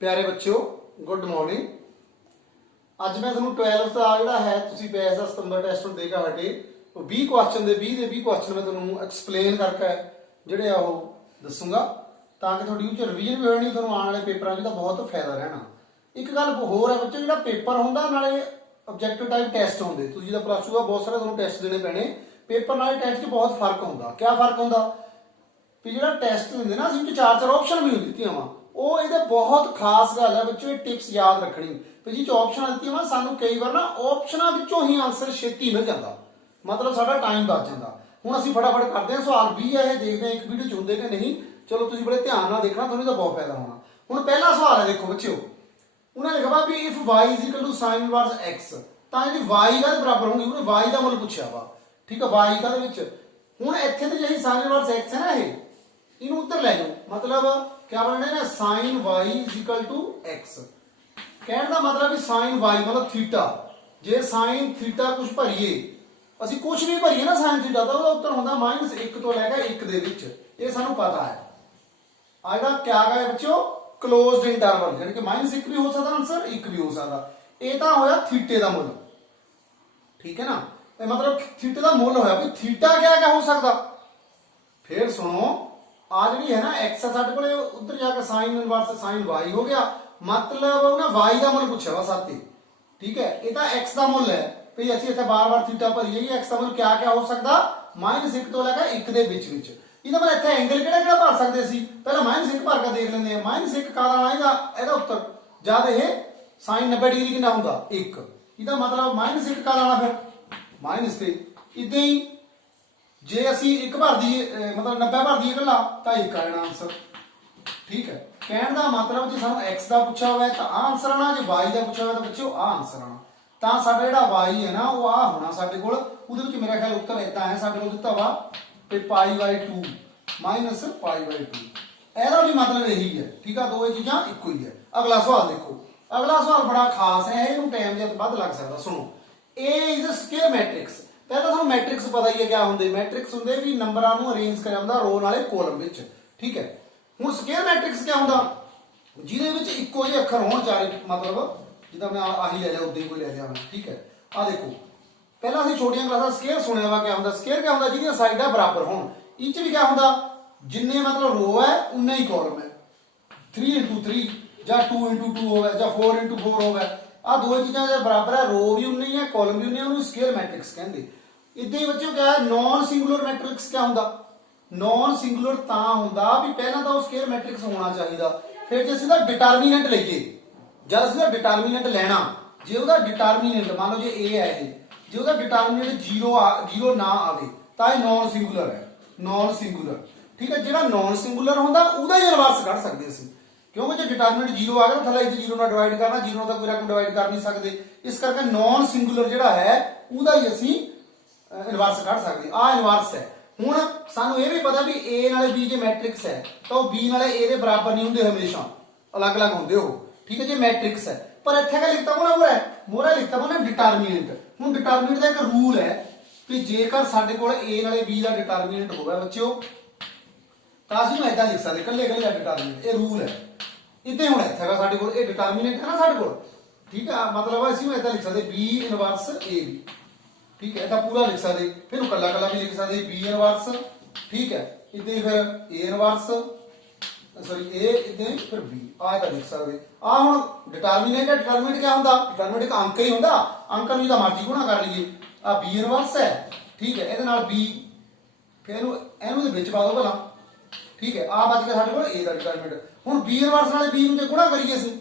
प्यारे बच्चों good morning. अज मैं तुहानू 12th का जिहड़ा है तुसीं बैच दा सितंबर टेस्ट नूं देगा हटे 20 क्वेश्चन दे 20 दे 20 क्वेश्चन मैं तुहानू एक्सप्लेन करके जिहड़े आ ओह दसूंगा ताकि तुहाडी उच रिवीजन भी होनी, तुहानू आने वाले पेपरां च बहुत फायदा रहना। एक गल होर है बच्चों, जिहड़ा पेपर हुंदा नाले ऑब्जेक्टिव टाइप टेस्ट होंदे, तुसीं जिहड़ा प्लस 2 दा बहुत सारे तुहानू टेस्ट देने पैणे, पेपर नाले टेस्ट च बहुत फर्क हुंदा। क्या फर्क हुंदा भी जिहड़ा टेस्ट दिंदे ना असीं चार ऑप्शन भी दित्तियां वा ਉਹ ਇਹਦੇ ਬਹੁਤ ਖਾਸ ਗੱਲ ਹੈ ਬੱਚੋ, ਇਹ ਟਿਪਸ ਯਾਦ ਰੱਖਣੀ ਵੀ ਜੀ ਆਪਸ਼ਨਾਂ ਦਿੱਤੀਆਂ ਵਾ ਸਾਨੂੰ ਕਈ ਵਾਰ ਨਾ ਆਪਸ਼ਨਾਂ ਵਿੱਚੋਂ ਹੀ ਆਨਸਰ ਛੇਤੀ ਮਿਲ ਜਾਂਦਾ, ਮਤਲਬ ਸਾਡਾ ਟਾਈਮ ਬਚ ਜਾਂਦਾ। ਹੁਣ ਅਸੀਂ ਫਟਾਫਟ ਕਰਦੇ ਹਾਂ ਸਵਾਲ 20 ਹੈ, ਇਹ ਦੇਖਦੇ ਹਾਂ ਇੱਕ ਵੀਡੀਓ ਚ ਹੁੰਦੇ ਕਿ ਨਹੀਂ। ਚਲੋ ਤੁਸੀਂ ਬੜੇ ਧਿਆਨ ਨਾਲ ਦੇਖਣਾ, ਤੁਹਾਨੂੰ ਇਹਦਾ ਬਹੁਤ ਫਾਇਦਾ ਹੋਣਾ। ਹੁਣ ਪਹਿਲਾ ਸਵਾਲ ਹੈ, ਦੇਖੋ ਬੱਚਿਓ, ਉਹਨੇ ਲਿਖਿਆ ਵਾ ਵੀ if y sin inverse x ਤਾਂ ਜਿਹੜੀ y ਦਾ ਬਰਾਬਰ ਹੋਊਗੀ, ਉਹਨੇ y ਦਾ ਮੁੱਲ ਪੁੱਛਿਆ ਵਾ, ਠੀਕ ਹੈ। y ਦਾ ਵਿੱਚ ਹੁਣ ਇੱਥੇ ਤੇ ਜਿਹੜੀ sin inverse x ਹੈ ਨਾ, ਇਹਨੂੰ ਉੱਧਰ ਲੈ ਜਾਓ, मतलब क्या बनना है ना sin y x। कहने का मतलब भी sin y मतलब थीटा, जे sin थीटा कुछ भरीए ਅਸੀਂ कुछ भी भरीए ना sin थीटा तो ਉਹਦਾ ਉੱਤਰ ਹੁੰਦਾ -1 ਤੋਂ ਲੈ ਕੇ 1 ਦੇ ਵਿੱਚ, ਇਹ ਸਾਨੂੰ ਪਤਾ ਹੈ। ਆ ਜਿਹੜਾ ਕਿਆ ਗਾ ਬੱਚਿਓ ਕਲੋਜ਼ਡ ਇੰਟਰਵਲ, ਯਾਨੀ ਕਿ -1 ਵੀ ਹੋ ਸਕਦਾ ਆਨਸਰ, 1 ਵੀ ਹੋ ਸਕਦਾ। ਇਹ ਤਾਂ ਹੋਇਆ ਥੀਟੇ ਦਾ ਮੁੱਲ, ਠੀਕ ਹੈ ਨਾ। ਇਹ ਮਤਲਬ ਥੀਟੇ ਦਾ ਮੁੱਲ ਹੋਇਆ ਵੀ ਥੀਟਾ ਕਿਆ ਹੋ ਸਕਦਾ। फिर सुनो आ जी है ना एक्स है साढ़े को उधर जाकर साइन इनवर्स साइन वाई हो गया, मतलब उन्हें वाई का मुल पूछा वा साथी, ठीक है। ये तो एक्स का मुल है भी असं इतने बार बार थीटा भरीए, एक्स का मुल क्या क्या हो सकता -1 तो लैके 1 के बीच में। ਇਹਦਾ मतलब ਇੱਥੇ ਐਂਗਲ ਕਿਹੜਾ ਭਰ ਸਕਦੇ ਸੀ, ਪਹਿਲਾਂ -1 ਭਰ ਕੇ ਦੇਖ ਲੈਂਦੇ ਆ। -1 ਕਾਹਦਾ ਆਏਗਾ ਇਹਦਾ ਉੱਤਰ, ਜਦ ਇਹ sin 90 ਡਿਗਰੀ ਕਿੰਨਾ ਹੁੰਦਾ 1, ਇਹਦਾ मतलब -1 ਕਾਹਦਾ ਆਣਾ ਫਿਰ -3। ਇਦਾਂ ਹੀ जे असी 1 भर दीए मतलब 90 भर दीए कला तो 1 आ जाना आंसर, ठीक है। कहने का मतलब जो सानू x का पूछा हुआ है तो आ आंसर आना, जो y का पूछा हुआ तो बच्चों आ आंसर आना। तो साडा जिहड़ा y है ना वो आ होना साडे कोल, उहदे विच मेरा ख्याल उत्तर इदां है, साडे कोल दित्ता वा ते π/2 -π/2, ਇਹਦਾ भी मतलब यही है, ठीक है। दो चीज़ां इक्को ही है। अगला सवाल देखो, अगला सवाल बड़ा खास है, इहनूं टाइम जद वध लग सकदा। सुनो, ए इज अ स्केयर मैट्रिक्स। पहले तो मैट्रिक्स पता ही है क्या होंगे, मैट्रिक्स होंगे भी नंबरां नूं अरेंज करिया हुंदा रो नाले कॉलम विच, ठीक है। हुण स्केयर मैट्रिक्स क्या हुंदा जिहदे विच इक्को जिहे अखर होण चाहे, मतलब जिद्दां मैं आही ले लिया उद्दां ही कोई ले लिया, ठीक है। आ देखो पहला असीं छोटियां क्लासां स्केयर सुनिया वा, क्या हुंदा स्केयर क्या हुंदा जिहदियां साइडां बराबर होण। इह च भी क्या हुंदा जिन्ने मतलब रो है उन्ना ही कॉलम है, 3x3 ਜਾਂ 2x2 होवे ਜਾਂ 4x4 होवे, आ दो चीज़ां जे बराबर है, रो भी उन्नी है कॉलम भी उन्नी है, उन्हें स्केयर मैट्रिक्स कहंदे। इदां ही बच्चों क्या है नॉन सिंगुलर मैट्रिक्स क्या हुंदा, नॉन सिंगुलर तां हुंदा भी पहला तो स्केयर मैट्रिक्स होना चाहिए, फिर जे असीं दा डिटरमिनेंट लईए, जद असीं दा डिटरमिनेंट लेना, जे उहदा डिटरमिनेंट मान लो जे ए है ये, जे उहदा डिटरमिनेंट 0 ना आवे तां इह नॉन सिंगुलर है, नॉन सिंगुलर, ठीक है। जिहड़ा नॉन सिंगुलर हुंदा उहदा ही इनवर्स कढ सकदे असीं, क्योंकि जो डिटरमिनेंट 0 आ गया थल्ले 0 ਨਾਲ डिवाइड करना, 0 ਨਾਲ कोई रकम डिवाइड कर नहीं सकते, इस करके नॉन सिंगुलर जिहड़ा है उहदा ही असीं इनवर्स कढ सकते। आ इनवर्स है। हुण सानू ये भी पता भी ए नाले बी जे मैट्रिक्स है तो बी नाले ए दे बराबर नहीं हुंदे, हमेशा अलग अलग हुंदे हो, ठीक है। जे मैट्रिक्स है पर इत्थे क्या लिखता होना मोरा मोरा लिखता होना डिटरमिनेंट। हुण डिटरमिनेंट दा एक रूल है कि जेकर साडे कोल ए नाले बी दा डिटरमिनेंट होवे बच्चों तां असीं इदां लिख सकदे कल्ले कल्ले दा डिटरमिनेंट, ये रूल है। इदां हुण इत्थे साडे कोल ये डिटरमिनेंट है ना साडे कोल, ठीक है। मतलब असीं इदां लिख सकदे बी इनवर्स ए बी, ठीक है। इतना पूरा लिख सकते, फिर कला कला भी लिख सकते बी इनवर्स, ठीक है। इदां ही फिर ए इनवर्स सॉरी ए इदां ही फिर बी आ इदां लिख सकते। आ हुण डिटरमिनेंट है, डिटरमिनेंट क्या हुंदा डिटरमिनेंट एक अंक ही हुंदा, अंक नूं जिद्दां मर्जी गुणा कर लईए। आ बी इनवर्स है, ठीक है, इहदे नाल बी, फिर इहनूं दे विच पा दो भला, ठीक है। आ बच गया साडे कोल ए दा डिटरमिनेंट। हुण बी इनवर्स नाल बी नूं जे गुणा करिए असीं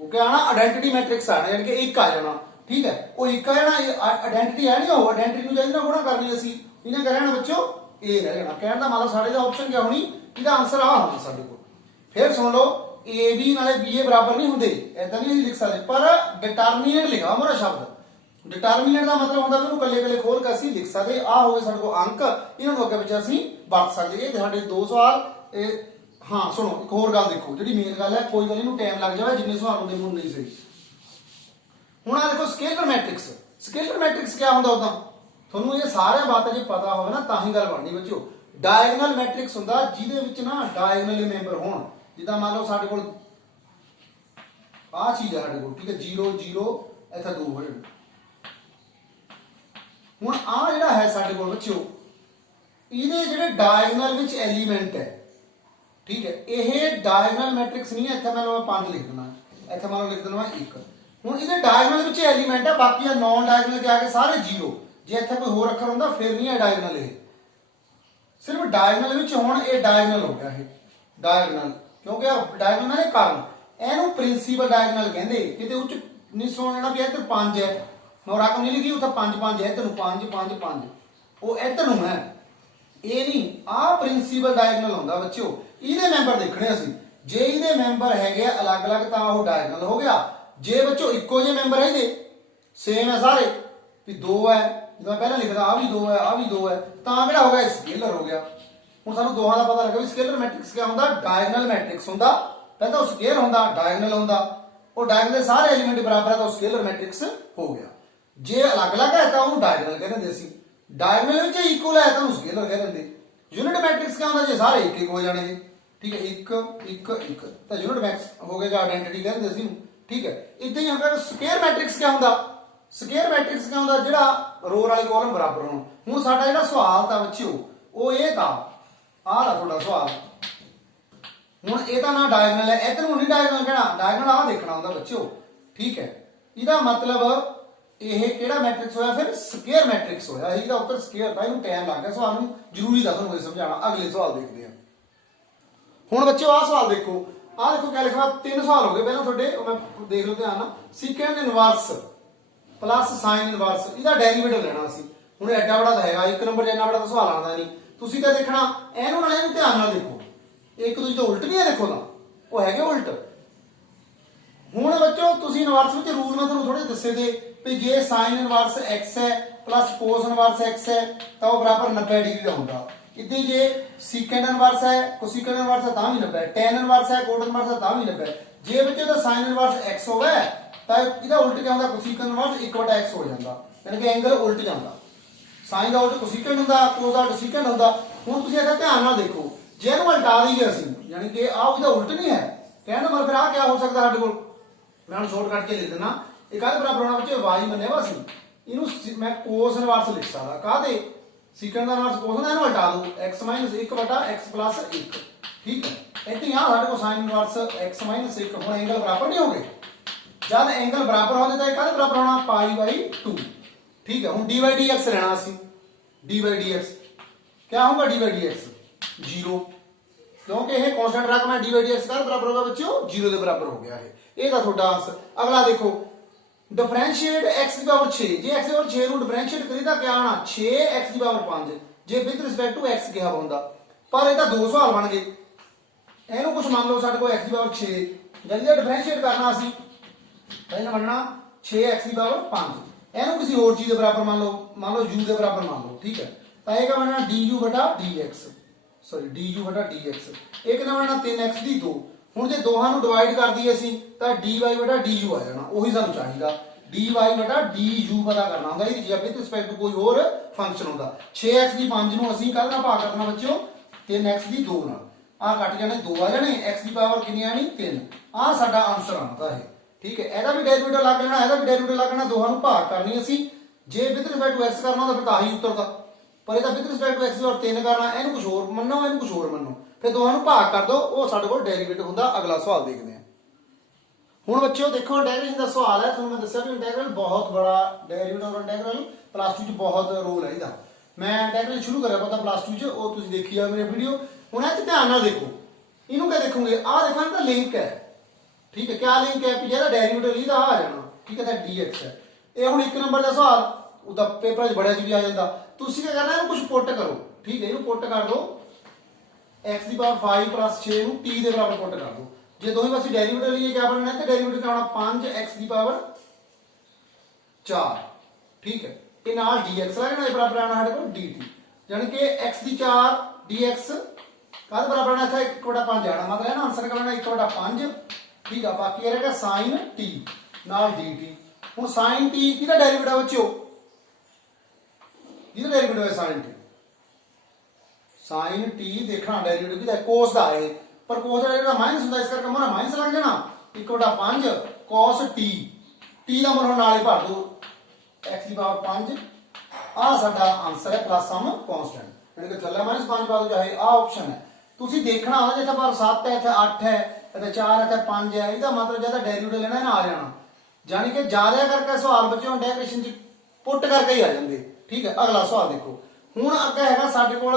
वो क्या आना आइडेंटिटी मैट्रिक्स आना, यानी कि 1 आ जाना, ठीक है। वो एक है ना आइडेंटिटी है नहीं, वो आइडेंटिटी ਨੂੰ ਚਾਹੀਦਾ ਗੁਣਾ ਕਰਨੀ ਅਸੀਂ, ਇਹਨੇ ਕਰ ਰਹਿਣਾ ਬੱਚੋ ए रह जाना। कहने का मतलब साडे दा ऑप्शन क्या होनी, ਇਹਦਾ आंसर आ होना साडे को। फिर सुन लो ए बी नाले बी ए बराबर नहीं होंगे, ऐसा नहीं लिख सकते, पर डिटरमिनेंट लिखा मोरा शब्द। डिटरमिनेंट का मतलब होता है कल्ले कल्ले खोल के असं लिख सकते, आ हो गए साडे को अंक, इन्होंने अगे पिछे असं वरत सकते। ये साडे 2 सवाल। हाँ सुनो एक होर गल देखो, जी मेन गल है, कोई गल नहीं टाइम लग जाए, जिन्ने सवाल होंगे मुझे नहीं सही। हुण आ देखो स्केलर मैट्रिक्स, स्केलर मैट्रिक्स क्या होंदा उदां तुहानूं ये सारे बात जे पता होवे ना तां ही गल बननी बच्चों। डायगोनल मैट्रिक्स हुंदा जिहदे विच ना डायगोनल मेंबर होण, जिदा मान लो साडे कोल आ चीज है साडे कोल, ठीक है, 0 0 इत्थे 2 हो जाने। हुण आ जिहड़ा है साडे कोल बच्चों, इहदे जिहड़े डायगनल विच एलीमेंट है, ठीक है, यह डायगनल मैट्रिक्स नहीं है। इत्थे मान लो मैं 5 लिख देना, इत्थे मान लो लिख देना 1। हुण इहदे डायगनल विच एलीमेंट है, बाकी नॉन डायगनल के आके सारे 0। जे इत्थे कोई होर अखर हुंदा फिर नहीं है डायगनल, ये सिर्फ डायगनल विच हुण ये डायगनल हो गया, ये डायगनल, क्योंकि डायगनल मैंने कारण ਇਹਨੂੰ प्रिंसीपल डायगनल कहते। किते उच नहीं सुनना भी इधर 5 है, मैं रकम नहीं लिखी उत्थे 5 5 है, इधर 5 5 5 वो इधर है, ये नहीं आ प्रिंसीपल डायगनल होंदा बच्चों। ਇਹਦੇ मैंबर देखने असीं, जे ਇਹਦੇ मैंबर है अलग अलग तो वह डायगनल हो गया। जे बच्चों इक्को जे मैंबर है ਇਹਦੇ सेम है सारे भी 2 है, जो मैं पहले लिखदा आ भी 2 है, आ भी 2 है, तो किहड़ा हो गया स्केलर हो गया। हुण सानूं दोहां दा पता लगा भी स्केलर मैट्रिक्स क्या हुंदा, डायगनल मैट्रिक्स हुंदा, पहला तो स्केयर होंदा डायगनल होंदा, और डायगनल सारे एलिमेंट बराबर है तो स्केलर मैट्रिक्स हो गया। जे अलग अलग है तो उन्होंने डायगनल कह देंगे, सी डायगनल में इक्वल है तो स्केलर कह देंगे। यूनिट मैट्रिक्स क्या होंदा, जे सारे एक एक हो जाने, ठीक है, एक एक एक तो यूनिट मैट्रिक्स हो गया, आइडेंटिटी कह देंगे सी, ठीक है। इदां ही अगर स्केयर मैट्रिक्स क्या होंदा, स्केयर मैट्रिक्स क्या होंदा, जिहड़ा रो वाले कॉलम बराबर होण। हुण साडा जिहड़ा सवाल था बच्चों वो ये था, आह दा तुहाडा सवाल, हुण ये तो ना डायगनल है, इधर नहीं डायगनल कहना, डायगनल आ देखना होंदा बच्चों, ठीक है। इसका मतलब यह किहड़ा मैट्रिक्स होया, फिर स्केयर मैट्रिक्स होया। इसका उत्तर स्केयर था, इहनूं टाइम लग गया सवाल नूं, जरूरी था तुहानूं समझाना। अगले सवाल देखते हैं। हुण बच्चों आ सवाल देखो, आ देखो क्या लिखा, 3 सवाल हो गए पहले तुहाडे, मैं देख लो ध्यान नाल। सीकेंड इनवर्स प्लस साइन इनवर्स, इसका डेरिवेटिव लेना सी। हुण एडा बड़ा तो हैगा, 1 नंबर जिन्ना बड़ा तो सवाल आउंदा नहीं, तुसीं तां देखना इहनूं नाल इहनूं ध्यान नाल देखो, एक दूजे तो उल्ट नहीं है, देखो ना वो है उल्ट। हुण बच्चों तुसीं इनवर्स विच रूल मैं तुहानूं थोड़े दस्से थे भी जे साइन इनवर्स एक्स है प्लस कोस इनवर्स एक्स है तो वह बराबर 90 डिग्री का होगा। इतनी जे सीकेंड इनवर्स है, कोसिकेंड इनवर्स है तां भी 90, टेन इनवर्स है, कोट इनवर्स है तां भी 90। जे बच्चों दा साइन इनवर्स एक्स होवे तां इहदा उल्ट क्या होंदा, कोसिकेंड इनवर्स 1/x हो जांदा, यानी कि एंगल उल्ट जांदा। साइन दा उल्ट कोसिकेंड हुंदा, कोस दा कोसिकेंड हुंदा। हुण तुसीं इहदा ध्यान नाल देखो, जे इहनूं उल्टा दईए असीं, यानी कि आ उसदा उल्ट नहीं है, कहण दा मतलब फिर आ क्या हो सकदा साडे कोल, मैं हुण शॉर्टकट के लिख देना, एक काहदे बराबर होना बच्चे, y मन्निया वा सी, इहनूं मैं कोस इनवर्स लिख सकदा, काहदे सीकेंड दा इनवर्स कोस दा, इहनूं उल्टा दो x - 1/x + 1, ठीक है। इत्थे आ साडे कोल साइन इनवर्स x - 1, हुण एंगल बराबर नहीं हो गए, जब एंगल बराबर हो जाता है काहदे बराबर होना, π/2, ठीक है। हुण dy/dx लेना असीं, dy/dx क्या होगा, dy/dx 0, क्योंकि यह कॉन्स्टेंट रकम है, dy/dx का बराबर होगा बच्चों 0 के बराबर हो गया है। ये था थोड़ा आंसर। अगला देखो, डिफरेंशिएट x की पावर 6, जे x की पावर 6 ਨੂੰ डिफरेंशिएट करी ਤਾਂ क्या आना 6x की पावर 5, जे विद रिस्पेक्ट टू x ਕਿਹਾ ਹੁੰਦਾ। पर ਇਹ ਤਾਂ ਦੋ ਸਵਾਲ ਬਣ ਗਏ, ਇਹਨੂੰ ਕੁਝ ਮੰਨ ਲਓ ਸਾਡੇ ਕੋਲ x की पावर 6, ਜਦ ਇਹ डिफरेंशिएट ਕਰਨਾ ਅਸੀਂ ਪਹਿਲਾਂ ਬਣਨਾ 6x की पावर 5, ਇਹਨੂੰ ਕਿਸੇ ਹੋਰ ਚੀਜ਼ ਦੇ ਬਰਾਬਰ ਮੰਨ ਲਓ u ਦੇ ਬਰਾਬਰ ਮੰਨ ਲਓ, ਠੀਕ ਹੈ। ਤਾਂ ਇਹ ਕਿਆ ਬਣਨਾ du/dx, सॉरी du/dx, एक ना बनना 3x ਦੀ 2। ਹੁਣ ਜੇ ਦੋਹਾਂ ਨੂੰ ਡਿਵਾਈਡ ਕਰ ਦਈਏ ਅਸੀਂ ਤਾਂ dy/du ਆ ਜਾਣਾ, ਉਹੀ ਸਾਨੂੰ ਚਾਹੀਦਾ, dy/du ਪਤਾ ਕਰਨਾ ਹੁੰਦਾ ਇਹਦੀ ਜੇ ਵਿਦ ਰਿਸਪੈਕਟ ਟੂ ਕੋਈ ਹੋਰ ਫੰਕਸ਼ਨ ਹੁੰਦਾ। 6x ਦੀ 5 ਨੂੰ ਅਸੀਂ ਕਾਹਦੇ ਨਾਲ ਭਾਗ ਕਰਨਾ ਬੱਚਿਓ, 3x ਦੀ 2 ਨਾਲ, ਆ ਕੱਟ ਜਾਣੇ 2 ਆ ਜਾਣੇ, x ਦੀ ਪਾਵਰ ਕਿੰਨੀ ਆਣੀ 3, ਆ ਸਾਡਾ ਆਨਸਰ ਆਉਂਦਾ ਹੈ, ਠੀਕ ਹੈ। ਇਹਦਾ ਵੀ ਡੈਰੀਵੇਟਿਵ ਲੱਗ ਜਾਣਾ, ਇਹਦਾ ਵੀ ਡੈਰੀਵੇਟਿਵ ਲੱਗਣਾ, ਦੋਹਾਂ ਨੂੰ ਭਾਗ ਕਰਨੀ ਅਸੀਂ, ਜੇ ਵਿਦ ਰਿਸਪੈਕਟ ਟੂ x ਕਰਨਾ ਹੁੰਦਾ ਫਿਰ ਤਾਂ ਆਹੀ ਉੱਤਰ ਦਾ, पर ਇਹਦਾ ਵਿਦ ਰਿਸਪੈਕਟ ਟੂ x ਔਰ 3 ਕਰਨਾ, ਇਹਨੂੰ ਕੁਝ ਹੋਰ ਮੰਨੋ, ਇਹਨੂੰ ਕੁਝ ਹੋਰ ਮੰਨੋ, ਫਿਰ ਦੋਹਾਂ ਨੂੰ ਭਾਗ ਕਰ ਦਿਓ, ਉਹ ਸਾਡੇ ਕੋਲ ਡੈਰੀਵੇਟਿਵ ਹੁੰਦਾ। ਅਗਲਾ ਸਵਾਲ ਦੇਖਦੇ ਹਾਂ। ਹੁਣ ਬੱਚਿਓ ਦੇਖੋ, ਇੰਟੈਗਰੇਸ਼ਨ ਦਾ ਸਵਾਲ ਹੈ, ਤੁਹਾਨੂੰ ਮੈਂ ਦੱਸਿਆ ਵੀ ਇੰਟੈਗਰਲ ਬਹੁਤ ਬੜਾ, ਡੈਰੀਵੇਟਿਵ ਔਰ ਇੰਟੈਗਰਲ ਪਲੱਸ 2 ਚ ਬਹੁਤ ਰੋਲ ਹੈ ਇਹਦਾ। ਮੈਂ ਇੰਟੈਗਰਲ ਸ਼ੁਰੂ ਕਰਿਆ ਪਤਾ ਪਲੱਸ 2 ਚ, ਉਹ ਤੁਸੀਂ ਦੇਖੀ ਆ ਮੇਰੀ ਵੀਡੀਓ। ਹੁਣ ਇਹ 'ਚ ਧਿਆਨ ਨਾਲ ਦੇਖੋ, ਇਹਨੂੰ ਕਿਆ ਦੇਖੋਗੇ, ਆਹ ਦੇਖੋ ਇਹਦਾ ਲਿੰਕ ਹੈ, ਠੀਕ ਹੈ। ਕਿਆ ਲਿੰਕ ਹੈ, ਵੀ ਜਿਹਦਾ ਡੈਰੀਵੇਟਿਵ ਇਹਦਾ ਆ ਜਾਣਾ, ਠੀਕ ਹੈ, ਤਾਂ dx ਹੈ। ਇਹ ਹੁਣ 1 ਨੰਬਰ ਦਾ ਸਵਾਲ ਉਹਦਾ ਪੇਪਰ 'ਚ ਬੜਿਆ 'ਚ ਵੀ ਆ ਜਾਂਦਾ। ਤੁਸੀਂ ਕੀ ਕਰਨਾ, ਇਹਨੂੰ ਕੁਝ ਪੁੱਟ ਕਰੋ, ਠੀਕ ਹੈ, ਇਹਨੂੰ ਪੁੱਟ ਕਰ ਦਿਓ, x ਦੀ ਪਾਵਰ 5 + 6 ਨੂੰ t ਦੇ ਬਰਾਬਰ ਪੁੱਟ ਕਰ ਦਿਓ। ਜੇ ਦੋਵੇਂ ਪਾਸੇ ਡੈਰੀਵੇਟਿਵ ਲਈਏ ਕਿਆ ਬਣਨਾ, ਤੇ ਡੈਰੀਵੇਟਿਵ ਕਿਆ ਹੋਣਾ 5x ਦੀ ਪਾਵਰ 4, ਠੀਕ ਹੈ। ਇਹ ਨਾਲ dx ਲੱਗਣਾ, ਇਹ ਬਰਾਬਰ ਆਣਾ ਸਾਡੇ ਕੋਲ dt, ਯਾਨੀ ਕਿ x ਦੀ 4 dx ਕਾਹਦੇ ਬਰਾਬਰ ਆਣਾ, ਇੱਥੇ 1/5 ਆਣਾ, ਮਤਲਬ ਇਹਦਾ ਆਨਸਰ ਕਿਆ ਬਣਨਾ 1/5, ਠੀਕ ਆ। ਬਾਕੀ ਇਹ ਰਹੇਗਾ sin t ਨਾਲ dt। ਹੁਣ sin t ਕਿਹਦਾ ਡੈਰੀਵੇਟਿਵ ਬੱਚਿਓ, ਇਹਦਾ ਡੈਰੀਵੇਟਿਵ ਹੈ sin t, sin t देखना डेरिवेटिव की कोस का है, पर cos ਦਾ ਜਿਹੜਾ ਮਾਈਨਸ ਹੁੰਦਾ ਇਸ ਕਰਕੇ ਮੋਰਾ ਮਾਈਨਸ ਲੱਗ ਜਾਣਾ 1/5 cos t t ਦਾ ਮੁੱਲ ਹੁਣ ਨਾਲੇ ਭਰ ਦੋ x ਦੀ ਪਾਵਰ 5 ਆ ਸਾਡਾ ਆਨਸਰ ਹੈ ਪਲੱਸ ਸਮ ਕਾਂਸਟੈਂਟ ਯਾਨੀ ਕਿ ਥੱਲੇ -5 ਪਾ ਦੋ ਚਾਹੇ ਆ ਆਪਸ਼ਨ ਹੈ ਤੁਸੀਂ ਦੇਖਣਾ ਹੁੰਦਾ ਜਿੱਥੇ ਪਰ 7 ਹੈ ਇੱਥੇ 8 ਹੈ ਇੱਥੇ 4 ਇੱਥੇ 5 ਹੈ ਇਹਦਾ ਮਤਲਬ ਜਿਹਦਾ ਡੈਰੀਵੇਟਿਵ ਲੈਣਾ ਨਾ ਆ ਜਾਣਾ ਜਾਨੀ कि ज्यादा करके सवाल बच्चों डेरिवेशन च पुट करके ही आ जाते ठीक है। अगला सवाल देखो हुण अगे हैगा साडे कोल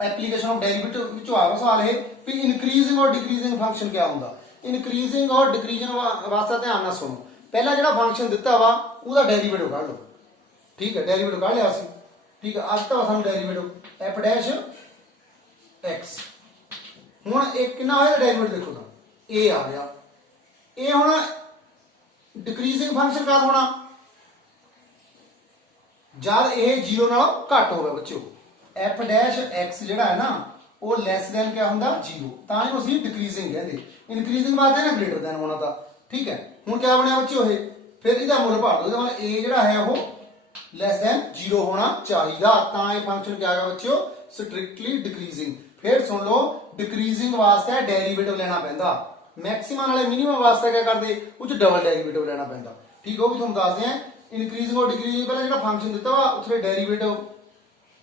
एप्लीकेशन ऑफ डेरिवेटिव विचों आ सवाल है कि इंक्रीजिंग और डिक्रीजिंग फंक्शन क्या हुंदा इंक्रीजिंग और डिक्रीजिंग वास्ते ध्यान नाल सुनो पहला जिहड़ा फंक्शन दिता वा उहदा डेरिवेटिव कढ लो ठीक है डेरिवेटिव कढ लिया सी ठीक है। अज तो सानू डेरिवेटिव एफ डैश एक्स हुण एक कितना होया डेरिवेटिव देखो तो ए आ गया ए हुण डिक्रीजिंग फंक्शन कद होना जब यह 0 नालों घट होगा बच्चों एफ डैश एक्स जिहड़ा है ना वो लैस दैन क्या हुंदा 0 तां इहनूं असीं डिक्रीजिंग कहंदे इंक्रीजिंग वास्ते ना ग्रेटर दैन होना था ठीक है। हुण क्या बनिया बच्चों ये फिर इहदा मुल भर दो मतलब ए जिहड़ा है वो लैस दैन 0 होना चाहिए तां ये फंक्शन क्या है बच्चों स्ट्रिक्टली डिक्रीजिंग। फिर सुन लो डिक्रीजिंग वास्ते डेरिवेटिव लेना पैंदा मैक्सिमम वाले मिनिमम वास्ते क्या करते उस डबल डेरिवेटिव लेना पैंदा ठीक है। वो भी तुहानूं दसदे हैं इनक्रीजिंग और डिक्रीजिंग पहले जिहड़ा फंक्शन दिता वा उत्थे डेरिवेटिव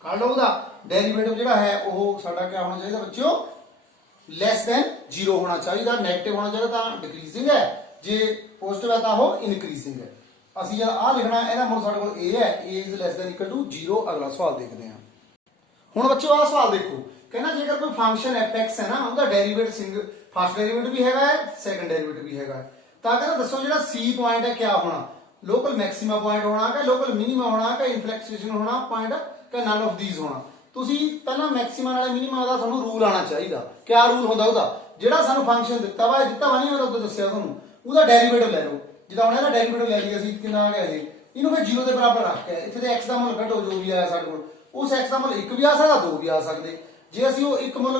कढ लो उहदा डेरिवेटिव जिहड़ा है वो साडा क्या होना चाहिए बच्चों लैस दैन 0 होना चाहिए नैगेटिव होना चाहिए तां डिक्रीजिंग है जे पॉजिटिव है तां वो इनक्रीजिंग है। असीं जद आ लिखना ਇਹਦਾ ਮੁੱਲ ਸਾਡੇ ਕੋਲ a है a is less than equal to 0। अगला सवाल देखते हैं हुण बच्चों आ सवाल देखो कहना जेकर कोई फंक्शन एफ एक्स है ना उहदा डेरिवेटिव सिंगल फर्स्ट डेरिवेटिव भी हैगा है सेकंड डेरिवेटिव भी हैगा है तां कहना दसो जिहड़ा सी पॉइंट है क्या होना लोकल मैक्सिमा पॉइंट होना कि लोकल मिनिमा होना कि इन्फ्लेक्शन होना पॉइंट कि नन ऑफ दीज होना ਤੁਸੀਂ ਪਹਿਲਾਂ ਮੈਕਸਿਮਮ ਵਾਲੇ ਮਿਨੀਮਮ ਦਾ ਤੁਹਾਨੂੰ ਰੂਲ ਆਣਾ ਚਾਹੀਦਾ ਕਿਆ ਰੂਲ ਹੁੰਦਾ ਉਹਦਾ ਜਿਹੜਾ ਸਾਨੂੰ ਫੰਕਸ਼ਨ ਦਿੱਤਾ ਵਾ ਦਿੱਤਾ ਵਾ ਨਹੀਂ ਮੈਂ ਉਦੋਂ ਦੱਸਿਆ ਤੁਹਾਨੂੰ ਉਹਦਾ ਡੈਰੀਵੇਟਿਵ ਲੈ ਲਓ ਜਿੱਦਾਂ ਹੁਣ ਇਹਦਾ ਡੈਰੀਵੇਟਿਵ ਲੈ ਲਈਏ ਅਸੀਂ ਕਿੰਨਾ ਆ ਗਿਆ ਇਹ ਇਹਨੂੰ ਫਿਰ 0 ਦੇ ਬਰਾਬਰ ਰੱਖ ਕੇ ਇੱਥੇ ਤੇ x ਦਾ ਮੁੱਲ ਕੱਢੋ ਜੋ ਵੀ ਆਇਆ ਸਾਡੇ ਕੋਲ ਉਸ x ਦਾ ਮੁੱਲ 1 ਵੀ ਆ ਸਕਦਾ 2 ਵੀ ਆ ਸਕਦੇ ਜੇ ਅਸੀਂ ਉਹ ਇੱਕ ਮੁੱਲ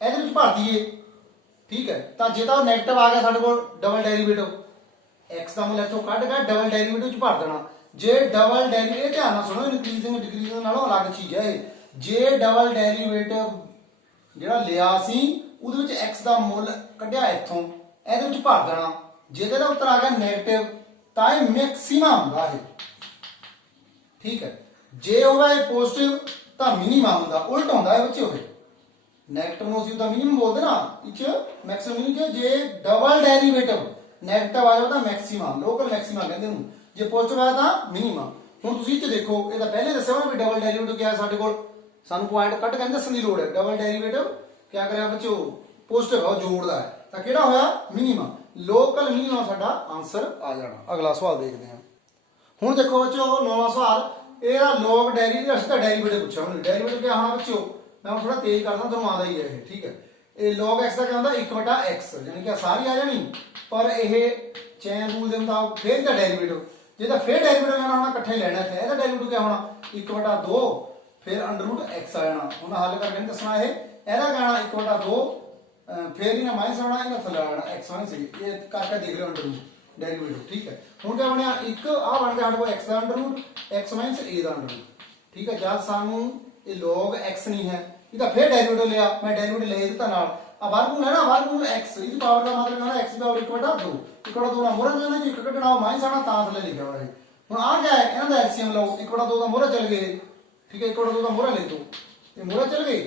ਇਹਦੇ ਵਿੱਚ ਭਰ ਦਈਏ ठीक है तो जे तो नैगेटिव आ गया साडे कोल डबल डेरिवेटिव एक्स का मुल इथों कढ के डबल डेरिवेटिव च भर देना जे डबल डेरिवेटिव ध्यान नाल सुनो इंक्रीजिंग डिक्रीजिंग नालों अलग चीज है जे डबल डेरिवेटिव जिहड़ा लिया सी उहदे विच एक्स का मुल कढिया इथों इहदे विच भर देना जे इहदा उत्तर आ गया नैगेटिव तां इह मैक्सिमा हुंदा है ठीक है। जे होवे पॉजिटिव तां मिनिमा हुंदा उल्ट हुंदा है बच्चे होवे नैगेटिव ਨੂੰ ਅਸੀਂ ਉਹਦਾ ਮਿਨੀਮਮ ਬੋਲਦੇ ਨਾ ਇੱਥੇ ਮੈਕਸਿਮਮ ਨਹੀਂ ਕਿ ਜੇ ਡਬਲ ਡੈਰੀਵੇਟਿਵ ਨੈਗੇਟਿਵ ਆਇਆ ਤਾਂ ਮੈਕਸਿਮਮ ਲੋਕਲ ਮੈਕਸਿਮਮ ਕਹਿੰਦੇ ਨੂੰ ਜੇ ਪੋਜ਼ਿਟਿਵ ਆਇਆ ਤਾਂ ਮਿਨੀਮਮ। ਹੁਣ ਤੁਸੀਂ ਇੱਥੇ ਦੇਖੋ ਇਹਦਾ ਪਹਿਲੇ ਦੱਸਿਆ ਹੋਣਾ ਵੀ ਡਬਲ ਡੈਰੀਵੇਟਿਵ ਕੀ ਹੈ ਸਾਡੇ ਕੋਲ ਸਾਨੂੰ ਪੁਆਇੰਟ ਕੱਟ ਕੇ ਦੱਸਣ ਦੀ ਲੋੜ ਹੈ ਡਬਲ ਡੈਰੀਵੇਟਿਵ ਕੀ ਕਰਿਆ ਬੱਚੋ ਪੋਜ਼ਿਟਿਵ ਆ ਜੋੜਦਾ ਹੈ ਤਾਂ ਕਿਹੜਾ ਹੋਇਆ ਮਿਨੀਮਮ ਲੋਕਲ ਮਿਨੀਮਮ ਸਾਡਾ ਆਨਸਰ ਆ ਜਾਣਾ। ਅਗਲਾ ਸਵਾਲ ਦੇਖਦੇ ਹਾਂ ਹੁਣ ਦੇਖੋ ਬੱਚੋ ਨੌਵਾਂ ਸਵਾਲ ਇਹਦਾ ਲੋਗ ਡੈਰੀਵੇਟਿਵ ਅਸੀਂ ਤਾਂ ਡੈਰੀਵੇਟਿਵ ਪੁੱਛਿਆ ਹੁਣ ਡੈਰੀਵੇਟਿਵ ਕੀ ਹੋਣਾ ਬੱਚੋ मैं थोड़ा तेज करना तुम आता ही है ठीक है। ये log x का क्या होता है 1/x यानी कि सारी आ जानी पर यह चैन रूल के मुताबिक फिर का डेरिवेटिव जो फिर डेरिवेटिव लेना होना इकट्ठे ही लेना है डेरिवेटिव क्या होना 1/2 फिर √x आ जाना हम हल करके दसना है ਇਹਦਾ कहना 1/2 फिर ही माइनस आना इन्हें थले आना x माइनस ये करके देख रहे हो √, डेरिवेटिव ठीक है। हुण क्या बनया एक आ बन गया ਸਾਡੇ ਕੋਲ x the √, x minus a ਦਾ √, ठीक है। जब सानू ये log x नहीं है इहदा फिर डेरिवेटिव लिया मैं डेरिवेटिव ले दिता नाल आ वर्गमूल है ना वर्गमूल x इसकी पावर का मतलब है x की पावर 1/2 1/2 ना मोहरा लेना जी 1 कटना माइनस आना तां थले लिखा हुआ है। हुण आ क्या है इन्हां दा एलसीएम लो 1/2 ਦਾ मोहरा चल गए ठीक है 1/2 ਦਾ मोहरा ले दो ये मोहरा चल गए